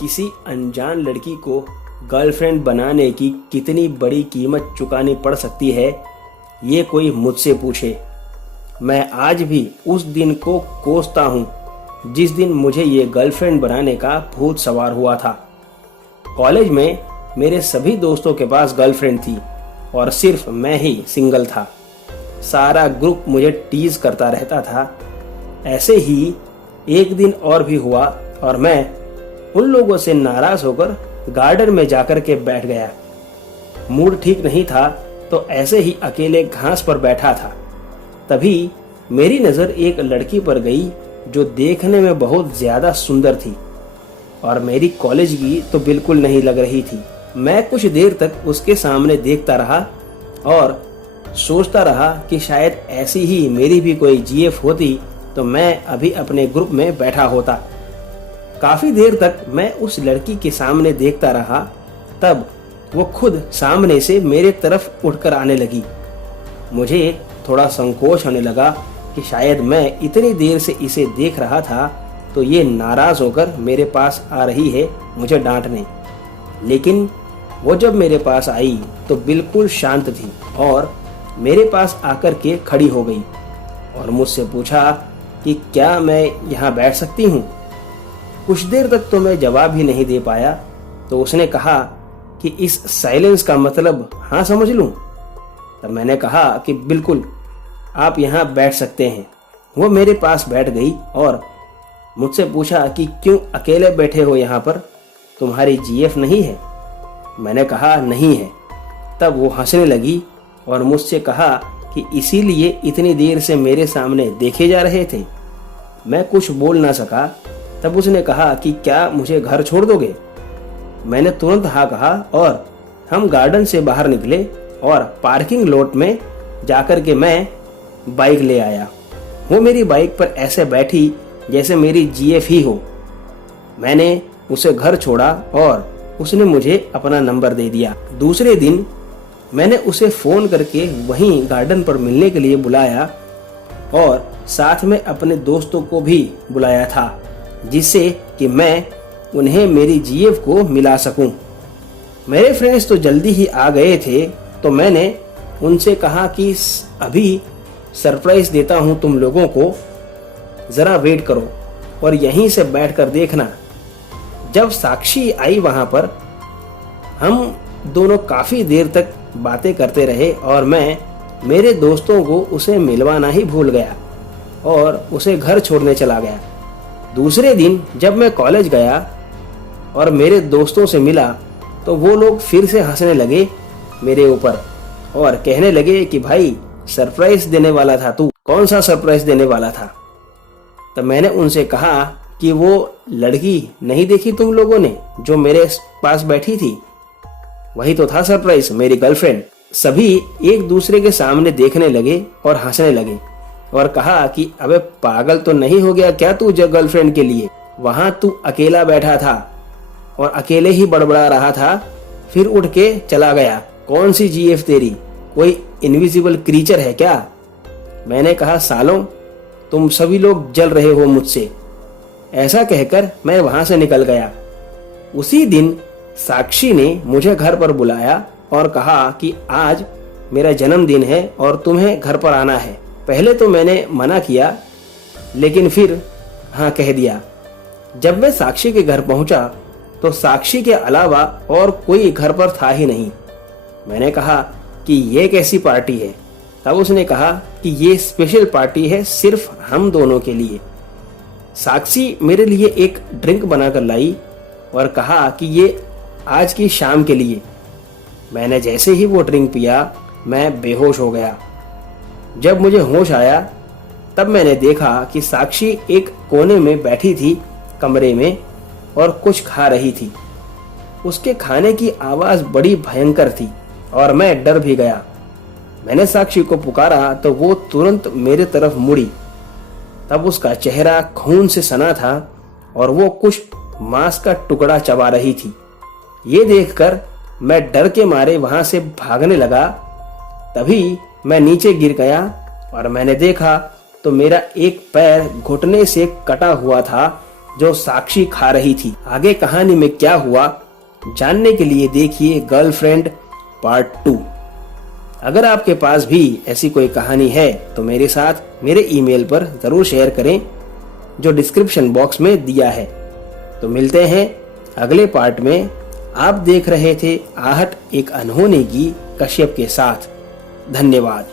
किसी अनजान लड़की को गर्लफ्रेंड बनाने की कितनी बड़ी कीमत चुकानी पड़ सकती है, ये कोई मुझसे पूछे। मैं आज भी उस दिन को कोसता हूँ जिस दिन मुझे ये गर्लफ्रेंड बनाने का भूत सवार हुआ था। कॉलेज में मेरे सभी दोस्तों के पास गर्लफ्रेंड थी और सिर्फ मैं ही सिंगल था। सारा ग्रुप मुझे टीज करता रहता था। ऐसे ही एक दिन और भी हुआ और मैं उन लोगों से नाराज होकर गार्डन में जाकर के बैठ गया। मूड ठीक नहीं था तो ऐसे ही अकेले घास पर बैठा था। तभी मेरी नज़र एक लड़की पर गई जो देखने में बहुत ज़्यादा सुंदर थी और मेरी कॉलेज की तो बिल्कुल नहीं लग रही थी। मैं कुछ देर तक उसके सामने देखता रहा और सोचता रहा कि शायद ऐसी ही मेरी भी कोई जीएफ होती तो मैं अभी अपने ग्रुप में बैठा होता। काफी देर तक मैं उस लड़की के सामने देखता रहा, तब वो खुद सामने से मेरे तरफ उठकर आने लगी। मुझे थोड़ा संकोच होने लगा कि शायद मैं इतनी देर से इसे देख रहा था तो ये नाराज होकर मेरे पास आ रही है मुझे डांटने। लेकिन वो जब मेरे पास आई तो बिल्कुल शांत थी और मेरे पास आकर के खड़ी हो गई और मुझसे पूछा कि क्या मैं यहाँ बैठ सकती हूँ। कुछ देर तक तो मैं जवाब ही नहीं दे पाया तो उसने कहा कि इस साइलेंस का मतलब हाँ समझ लूँ। तब मैंने कहा कि बिल्कुल आप यहाँ बैठ सकते हैं। वो मेरे पास बैठ गई और मुझसे पूछा कि क्यों अकेले बैठे हो यहाँ पर, तुम्हारी जीएफ नहीं है। मैंने कहा नहीं है। तब वो हंसने लगी और मुझसे कहा कि इसीलिए इतनी देर से मेरे सामने देखे जा रहे थे। मैं कुछ बोल ना सका। तब उसने कहा कि क्या मुझे घर छोड़ दोगे। मैंने तुरंत हाँ कहा और हम गार्डन से बाहर निकले और पार्किंग लॉट में जाकर के मैं बाइक ले आया। वो मेरी बाइक पर ऐसे बैठी जैसे मेरी जीएफ ही हो। मैंने उसे घर छोड़ा और उसने मुझे अपना नंबर दे दिया। दूसरे दिन मैंने उसे फोन करके वहीं गार्डन पर मिलने के लिए बुलाया और साथ में अपने दोस्तों को भी बुलाया था जिससे कि मैं उन्हें मेरी जीएफ को मिला सकूं। मेरे फ्रेंड्स तो जल्दी ही आ गए थे तो मैंने उनसे कहा कि अभी सरप्राइज देता हूं तुम लोगों को, जरा वेट करो और यहीं से बैठकर देखना। जब साक्षी आई वहां पर हम दोनों काफी देर तक बातें करते रहे और मैं मेरे दोस्तों को उसे मिलवाना ही भूल गया और उसे घर छोड़ने चला गया। दूसरे दिन जब मैं कॉलेज गया और मेरे दोस्तों से मिला तो वो लोग फिर से हंसने लगे मेरे ऊपर और कहने लगे कि भाई सरप्राइज देने वाला था तू। कौन सा सरप्राइज देने वाला था। तब मैंने उनसे कहा कि वो लड़की नहीं देखी तुम लोगों ने जो मेरे पास बैठी थी, वही तो था सरप्राइज, मेरी गर्लफ्रेंड। सभी एक दूसरे के सामने देखने लगे और हंसने लगे और कहा कि अबे पागल तो नहीं हो गया क्या तू जो गर्लफ्रेंड के लिए, वहां तू अकेला बैठा था और अकेले ही बड़बड़ा रहा था, फिर उठ के चला गया। कौन सी जीएफ तेरी, कोई इनविजिबल क्रीचर है क्या। मैंने कहा सालों तुम सभी लोग जल रहे हो मुझसे। ऐसा कहकर मैं वहां से निकल गया। उसी दिन साक्षी ने मुझे घर पर बुलाया और कहा कि आज मेरा जन्मदिन है और तुम्हें घर पर आना है। पहले तो मैंने मना किया लेकिन फिर हाँ कह दिया। जब मैं साक्षी के घर पहुंचा तो साक्षी के अलावा और कोई घर पर था ही नहीं। मैंने कहा कि ये कैसी पार्टी है। तब उसने कहा कि ये स्पेशल पार्टी है सिर्फ हम दोनों के लिए। साक्षी मेरे लिए एक ड्रिंक बनाकर लाई और कहा कि ये आज की शाम के लिए। मैंने जैसे ही वो ड्रिंक पिया मैं बेहोश हो गया। जब मुझे होश आया तब मैंने देखा कि साक्षी एक कोने में बैठी थी कमरे में और कुछ खा रही थी। उसके खाने की आवाज बड़ी भयंकर थी और मैं डर भी गया। मैंने साक्षी को पुकारा तो वो तुरंत मेरे तरफ मुड़ी। तब उसका चेहरा खून से सना था और वो कुछ मांस का टुकड़ा चबा रही थी। ये देखकर मैं डर के मारे वहां से भागने लगा। तभी मैं नीचे गिर गया और मैंने देखा तो मेरा एक पैर घुटने से कटा हुआ था जो साक्षी खा रही थी। आगे कहानी में क्या हुआ जानने के लिए देखिए गर्लफ्रेंड पार्ट 2। अगर आपके पास भी ऐसी कोई कहानी है तो मेरे साथ मेरे ईमेल पर जरूर शेयर करें जो डिस्क्रिप्शन बॉक्स में दिया है। तो मिलते हैं अगले पार्ट में। आप देख रहे थे आहट एक अनहोनी की कश्यप के साथ। धन्यवाद।